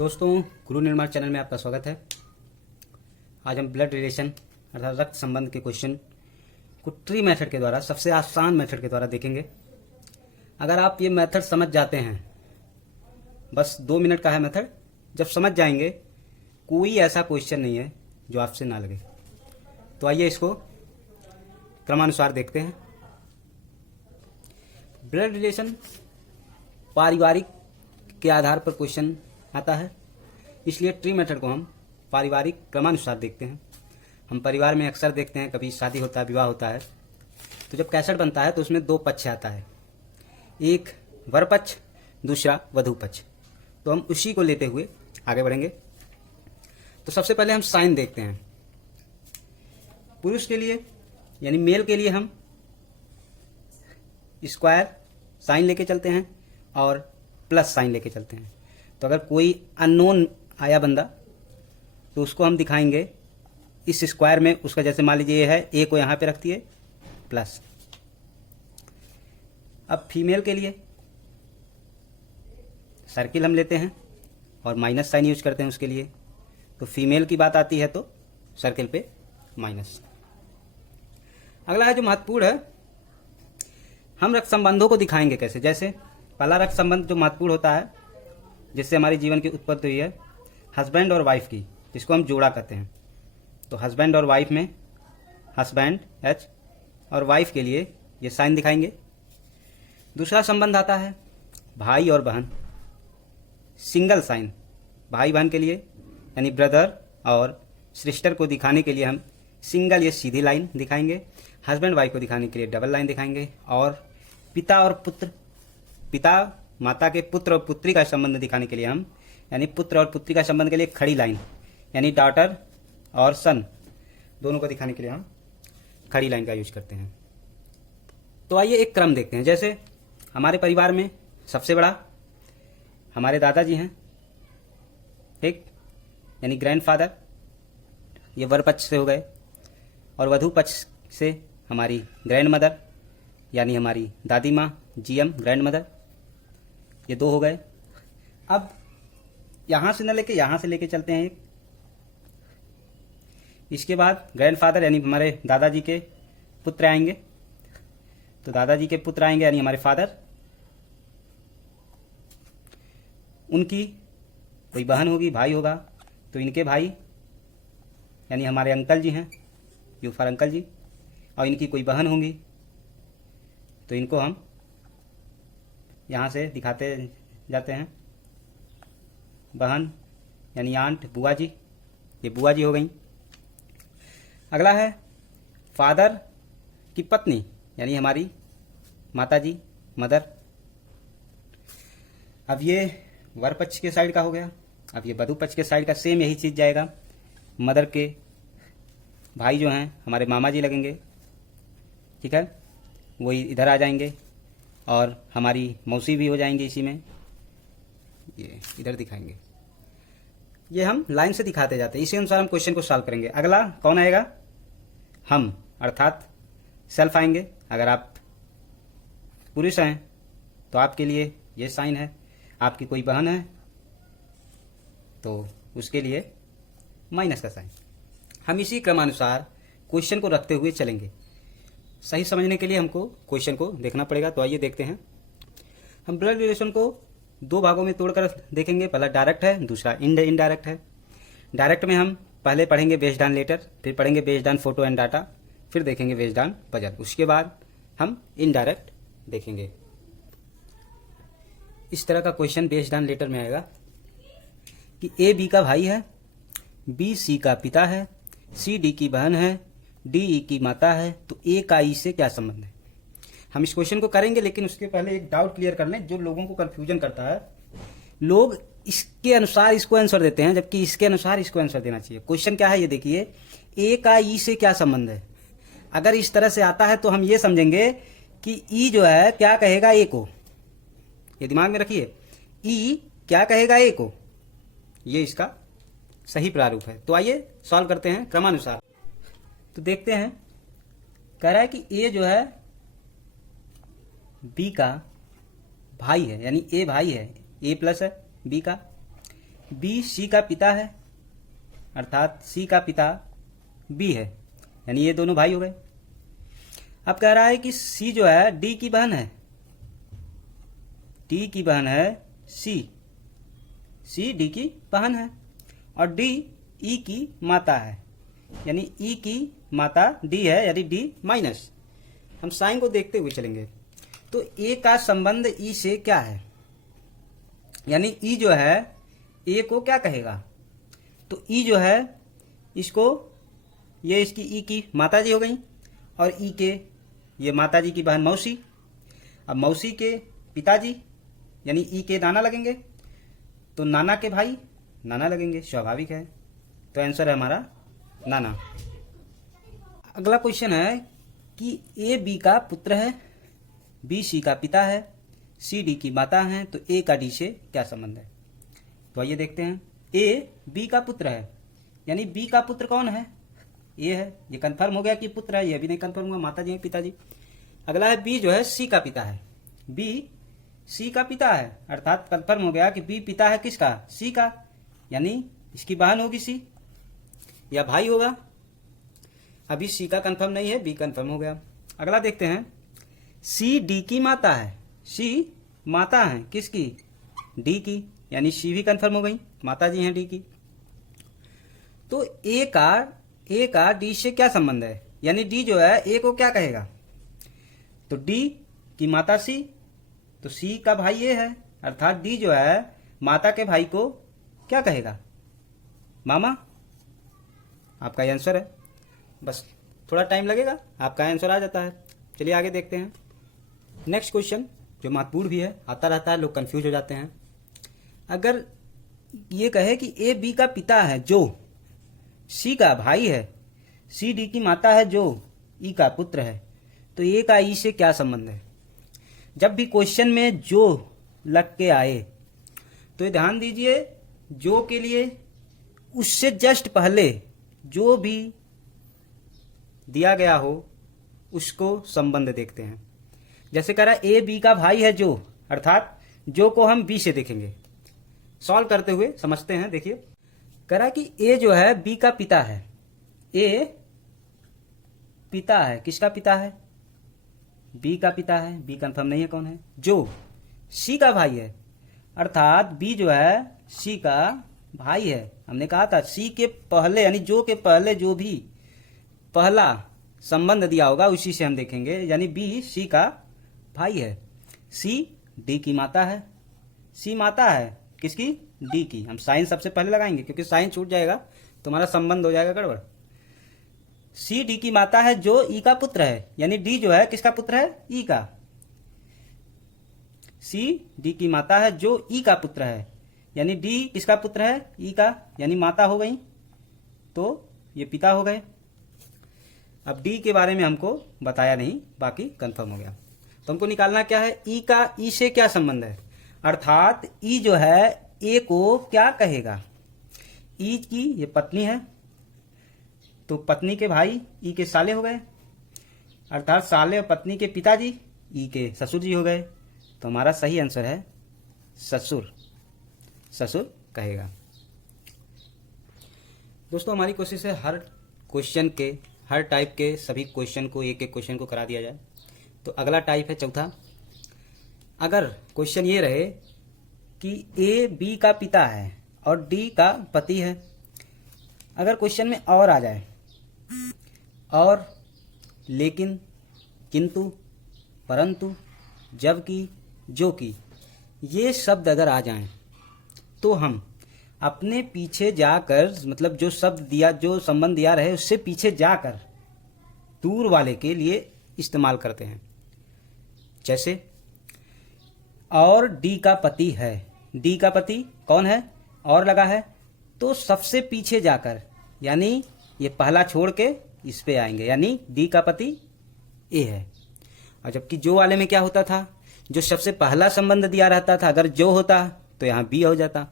दोस्तों, गुरु निर्माण चैनल में आपका स्वागत है। आज हम ब्लड रिलेशन अर्थात रक्त संबंध के क्वेश्चन को ट्री मेथड के द्वारा, सबसे आसान मेथड के द्वारा देखेंगे। अगर आप ये मेथड समझ जाते हैं, बस 2 मिनट का है मेथड, जब समझ जाएंगे कोई ऐसा क्वेश्चन नहीं है जो आपसे ना लगे। तो आइए इसको क्रमानुसार देखते हैं। ब्लड रिलेशन पारिवारिक के आधार पर क्वेश्चन आता है, इसलिए ट्री मेथड को हम पारिवारिक क्रमानुसार देखते हैं। हम परिवार में अक्सर देखते हैं, कभी शादी होता है, विवाह होता है, तो जब कैसेट बनता है तो उसमें 2 पक्ष आता है, एक वर पक्ष, दूसरा वधू पक्ष। तो हम उसी को लेते हुए आगे बढ़ेंगे। तो सबसे पहले हम साइन देखते हैं। पुरुष के लिए यानी मेल के लिए हम स्क्वायर साइन लेके चलते हैं और प्लस साइन लेके चलते हैं। तो अगर कोई अननोन आया बंदा तो उसको हम दिखाएंगे इस स्क्वायर में, उसका जैसे मान लीजिए ये है, ए को यहां पे रख दिए प्लस। अब फीमेल के लिए सर्किल हम लेते हैं और माइनस साइन यूज करते हैं उसके लिए। तो फीमेल की बात आती है तो सर्किल पे माइनस। अगला है जो महत्वपूर्ण है, हम रक्त संबंधों को दिखाएंगे कैसे। जैसे पहला रक्त संबंध जो महत्वपूर्ण होता है, जिससे हमारे जीवन की उत्पत्ति हुई है, हस्बैंड और वाइफ की, जिसको हम जोड़ा कहते हैं। तो हस्बैंड और वाइफ में हस्बैंड एच और वाइफ के लिए ये साइन दिखाएंगे। दूसरा संबंध आता है भाई और बहन, सिंगल साइन भाई बहन के लिए, यानी ब्रदर और सिस्टर को दिखाने के लिए हम सिंगल ये सीधी लाइन दिखाएंगे। हस्बैंड वाइफ को दिखाने के लिए डबल लाइन दिखाएंगे। और पिता और पुत्र, पिता माता के पुत्र और पुत्री का संबंध दिखाने के लिए हम, यानी पुत्र और पुत्री का संबंध के लिए खड़ी लाइन, यानी डॉटर और सन दोनों को दिखाने के लिए हम खड़ी लाइन का यूज करते हैं। तो आइए एक क्रम देखते हैं। जैसे हमारे परिवार में सबसे बड़ा हमारे दादाजी हैं, ठीक, यानी ग्रैंडफादर, ये वर पक्ष से हो गए। और वधू पक्ष से हमारी ग्रैंड मदर, यानी हमारी दादी माँ, जीएम ग्रैंड मदर, ये 2 हो गए। अब यहां से न लेके यहां से लेके चलते हैं एक। इसके बाद ग्रैंडफादर यानी हमारे दादाजी के पुत्र आएंगे। तो दादाजी के पुत्र आएंगे यानी हमारे फादर, उनकी कोई बहन होगी, भाई होगा, तो इनके भाई यानी हमारे अंकल जी हैं, यू फॉर अंकल जी। और इनकी कोई बहन होंगी तो इनको हम यहाँ से दिखाते जाते हैं। बहन यानी आंट, बुआ जी, ये बुआ जी हो गई। अगला है फादर की पत्नी, यानी हमारी माता जी, मदर। अब ये वर पक्ष के साइड का हो गया। अब ये वधू पक्ष के साइड का सेम यही चीज जाएगा। मदर के भाई जो हैं हमारे मामा जी लगेंगे, ठीक है, वो इधर आ जाएंगे। और हमारी मौसी भी हो जाएंगे इसी में, ये इधर दिखाएंगे। ये हम लाइन से दिखाते जाते हैं, इसी अनुसार हम क्वेश्चन को सॉल्व करेंगे। अगला कौन आएगा? हम, अर्थात सेल्फ आएंगे। अगर आप पुरुष हैं तो आपके लिए ये साइन है। आपकी कोई बहन है तो उसके लिए माइनस का साइन। हम इसी क्रमानुसार क्वेश्चन को रखते हुए चलेंगे। सही समझने के लिए हमको क्वेश्चन को देखना पड़ेगा। तो आइए देखते हैं। हम ब्लड रिलेशन को 2 भागों में तोड़कर देखेंगे। पहला डायरेक्ट है, दूसरा इनडायरेक्ट है। डायरेक्ट में हम पहले पढ़ेंगे बेस्ड ऑन लेटर, फिर पढ़ेंगे based on photo and data, फिर देखेंगे बेस्ड ऑन पजल। उसके बाद हम इनडायरेक्ट देखेंगे। इस तरह का क्वेश्चन बेस्ड ऑन लेटर में आएगा कि ए बी का भाई है, बी सी का पिता है, सी डी की बहन है, डी ई की माता है, तो ए का ई से क्या संबंध है। हम इस क्वेश्चन को करेंगे, लेकिन उसके पहले एक डाउट क्लियर कर लें जो लोगों को कंफ्यूजन करता है। लोग इसके अनुसार इसको आंसर देते हैं, जबकि इसके अनुसार इसको आंसर देना चाहिए। क्वेश्चन क्या है ये देखिए, ए का ई से क्या संबंध है। अगर इस तरह से आता है तो हम ये समझेंगे कि ई जो है क्या कहेगा ए को, ये दिमाग में रखिए, ई क्या कहेगा ए को, ये इसका सही प्रारूप है। तो आइए सॉल्व करते हैं क्रमानुसार। तो देखते हैं, कह रहा है कि ए जो है बी का भाई है, यानी ए भाई है, ए प्लस है बी का। बी सी का पिता है, अर्थात सी का पिता बी है, यानी ये दोनों भाई हो गए। अब कह रहा है कि सी जो है डी की बहन है, डी की बहन है सी, सी डी की बहन है, और डी ई की माता है, यानी ई की माता डी है, यानी डी माइनस। हम साइन को देखते हुए चलेंगे। तो ए का संबंध ई से क्या है, यानी ई जो है ए को क्या कहेगा, तो ई जो है इसको, ये इसकी ई की माता जी हो गई, और ई के ये माता जी की बहन मौसी। अब मौसी के पिताजी यानी ई के नाना लगेंगे, तो नाना के भाई नाना लगेंगे, स्वाभाविक है। तो आंसर है हमारा नाना। अगला क्वेश्चन है कि ए बी का पुत्र है, बी सी का पिता है, सी डी की माता है, तो ए का डी से क्या संबंध है। तो आइए देखते हैं। ए बी का पुत्र है, यानी बी का पुत्र कौन है, ए है। ये कंफर्म हो गया कि पुत्र है, ये भी नहीं कंफर्म हुआ, माता जी है पिताजी। अगला है बी जो है सी का पिता है, बी सी का पिता है, अर्थात कंफर्म हो गया कि बी पिता है किसका, सी का, यानी इसकी बहन होगी सी या भाई होगा। अभी सी का कंफर्म नहीं है, बी कंफर्म हो गया। अगला देखते हैं, सी डी की माता है, सी माता है किसकी, डी की, यानी सी भी कंफर्म हो गई, माता जी हैं डी की। तो ए का डी से क्या संबंध है, यानी डी जो है ए को क्या कहेगा, तो डी की माता सी, तो सी का भाई ए है, अर्थात डी जो है माता के भाई को क्या कहेगा, मामा। आपका आंसर है, बस थोड़ा टाइम लगेगा, आपका आंसर आ जाता है। चलिए आगे देखते हैं। नेक्स्ट क्वेश्चन जो महत्वपूर्ण भी है, आता रहता है, लोग कंफ्यूज हो जाते हैं। अगर ये कहे कि ए बी का पिता है जो सी का भाई है, सी डी की माता है जो ई का पुत्र है, तो ए का ई से क्या संबंध है। जब भी क्वेश्चन में जो लग के आए तो ये ध्यान दीजिए, जो के लिए उससे जस्ट पहले जो भी दिया गया हो उसको संबंध देखते हैं। जैसे कह रहा है ए बी का भाई है जो, अर्थात जो को हम बी से देखेंगे, सॉल्व करते हुए समझते हैं। देखिए कह रहा है कि ए जो है बी का पिता है, ए पिता है, किसका पिता है, बी का पिता है, बी कंफर्म नहीं है कौन है, जो सी का भाई है, अर्थात बी जो है सी का भाई है। हमने कहा था सी के पहले यानी जो के पहले जो भी पहला संबंध दिया होगा उसी से हम देखेंगे, यानी बी सी का भाई है, सी डी की माता है, सी माता है किसकी, डी की। हम साइन सबसे पहले लगाएंगे क्योंकि साइन छूट जाएगा तो हमारा संबंध हो जाएगा गड़बड़। सी डी की माता है जो ई का पुत्र है, यानी डी जो है किसका पुत्र है, ई का। सी डी की माता है जो ई का पुत्र है, यानी डी किसका पुत्र है, ई का, यानी माता हो गई, तो ये पिता हो गए। अब डी के बारे में हमको बताया नहीं, बाकी कंफर्म हो गया। तो हमको निकालना क्या है, ई का ई से क्या संबंध है, अर्थात ई जो है ए को क्या कहेगा, ई की ये पत्नी है, तो पत्नी के भाई ई के साले हो गए, अर्थात साले और पत्नी के पिताजी ई के ससुर जी हो गए। तो हमारा सही आंसर है ससुर, ससुर कहेगा। दोस्तों हमारी कोशिश है हर क्वेश्चन के, हर टाइप के सभी क्वेश्चन को, एक एक क्वेश्चन को करा दिया जाए। तो अगला टाइप है चौथा। अगर क्वेश्चन ये रहे कि ए बी का पिता है और डी का पति है, अगर क्वेश्चन में और आ जाए, और, लेकिन, किंतु, परंतु, जबकि, जो कि, ये शब्द अगर आ जाएं तो हम अपने पीछे जाकर, मतलब जो शब्द दिया, जो संबंध दिया रहे उससे पीछे जाकर दूर वाले के लिए इस्तेमाल करते हैं। जैसे और डी का पति है, डी का पति कौन है, और लगा है, तो सबसे पीछे जाकर, यानी ये पहला छोड़ के इस पे आएंगे, यानी डी का पति ए है। और जबकि जो वाले में क्या होता था, जो सबसे पहला संबंध दिया रहता था, अगर जो होता तो यहाँ बी हो जाता।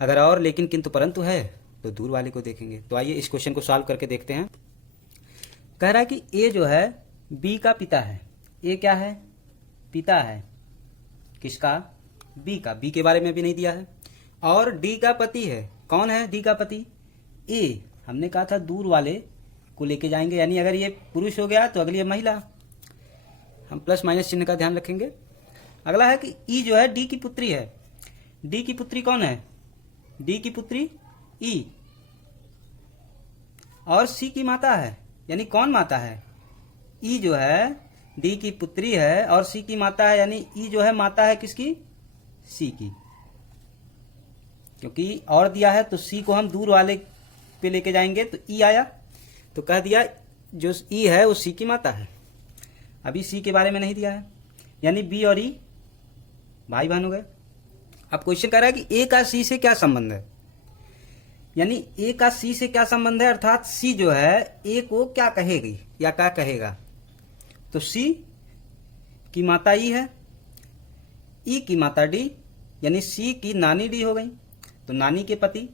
अगर और, लेकिन, किंतु, परंतु है तो दूर वाले को देखेंगे। तो आइए इस क्वेश्चन को सॉल्व करके देखते हैं। कह रहा है कि ए जो है बी का पिता है, ए क्या है, पिता है, किसका, बी का, बी के बारे में भी नहीं दिया है, और डी का पति है। कौन है डी का पति? ए। हमने कहा था दूर वाले को लेके जाएंगे, यानी अगर ये पुरुष हो गया तो अगली है महिला। हम प्लस माइनस चिन्ह का ध्यान रखेंगे। अगला है कि ई जो है डी की पुत्री है। डी की पुत्री कौन है? डी की पुत्री ई। और सी की माता है, यानी कौन माता है? ई जो है डी की पुत्री है और सी की माता है, यानी ई जो है माता है किसकी? सी की। क्योंकि और दिया है तो सी को हम दूर वाले पे लेके जाएंगे तो ई आया, तो कह दिया जो ई है वो सी की माता है। अभी सी के बारे में नहीं दिया है, यानी बी और ई भाई बहन हो गए। अब क्वेश्चन कह रहा है कि ए का सी से क्या संबंध है, यानी ए का सी से क्या संबंध है, अर्थात सी जो है ए को क्या कहेगी या क्या कहेगा। तो सी की माता ई है, ई की माता डी, यानी सी की नानी डी हो गई। तो नानी के पति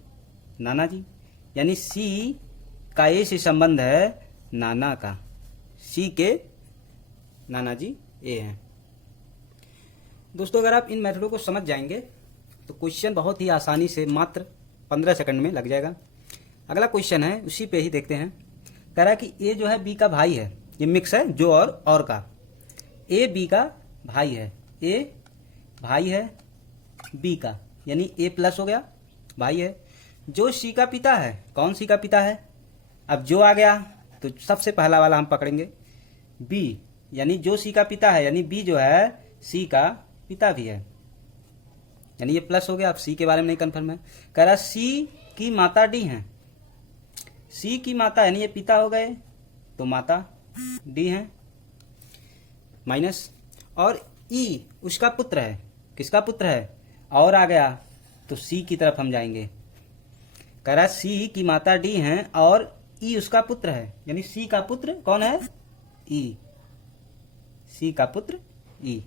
नाना जी, यानी सी का ए से संबंध है नाना का। सी के नाना जी ए हैं। दोस्तों अगर आप इन मेथडों को समझ जाएंगे तो क्वेश्चन बहुत ही आसानी से मात्र 15 सेकंड में लग जाएगा। अगला क्वेश्चन है उसी पे ही देखते हैं। कह रहा है कि ए जो है बी का भाई है। ये मिक्स है जो और का। ए बी का भाई है। ए भाई है बी का, यानी ए प्लस हो गया भाई है। जो सी का पिता है, कौन सी का पिता है? अब जो आ गया तो सबसे पहला वाला हम पकड़ेंगे बी, यानी जो सी का पिता है, यानी बी जो है सी का पिता भी है, यानी ये प्लस हो गया। अब सी के बारे में नहीं कंफर्म है। कह रहा सी की माता डी है। सी की माता यानी ये पिता हो गए तो माता डी है माइनस। और ई उसका पुत्र है। किसका पुत्र है? और आ गया तो सी की तरफ हम जाएंगे। कह रहा सी की माता डी है और ई उसका पुत्र है, यानी सी का पुत्र कौन है? ई। सी का पुत्र ई।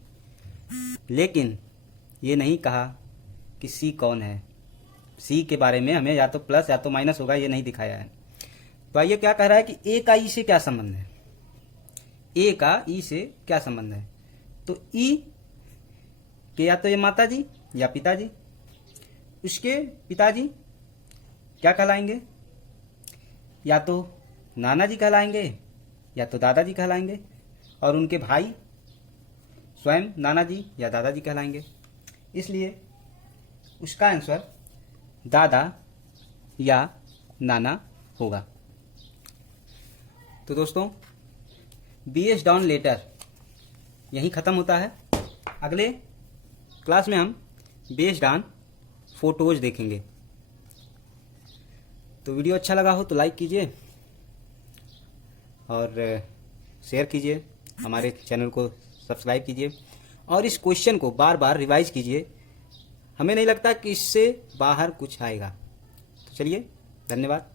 लेकिन ये नहीं कहा कि सी कौन है। सी के बारे में हमें या तो प्लस या तो माइनस होगा, ये नहीं दिखाया है। तो आइए क्या कह रहा है कि ए का ई से क्या संबंध है। ए का ई से क्या संबंध है? तो ई के या तो ये माता जी या पिताजी, उसके पिताजी क्या कहलाएंगे? या तो नाना जी कहलाएंगे या तो दादाजी कहलाएंगे, और उनके भाई स्वयं नाना जी या दादाजी कहलाएंगे। इसलिए उसका आंसर दादा या नाना होगा। तो दोस्तों बीएस डाउन लेटर यहीं ख़त्म होता है। अगले क्लास में हम बेस्ड ऑन फोटोज देखेंगे। तो वीडियो अच्छा लगा हो तो लाइक कीजिए और शेयर कीजिए, हमारे चैनल को सब्सक्राइब कीजिए और इस क्वेश्चन को बार बार रिवाइज कीजिए। हमें नहीं लगता कि इससे बाहर कुछ आएगा। तो चलिए, धन्यवाद।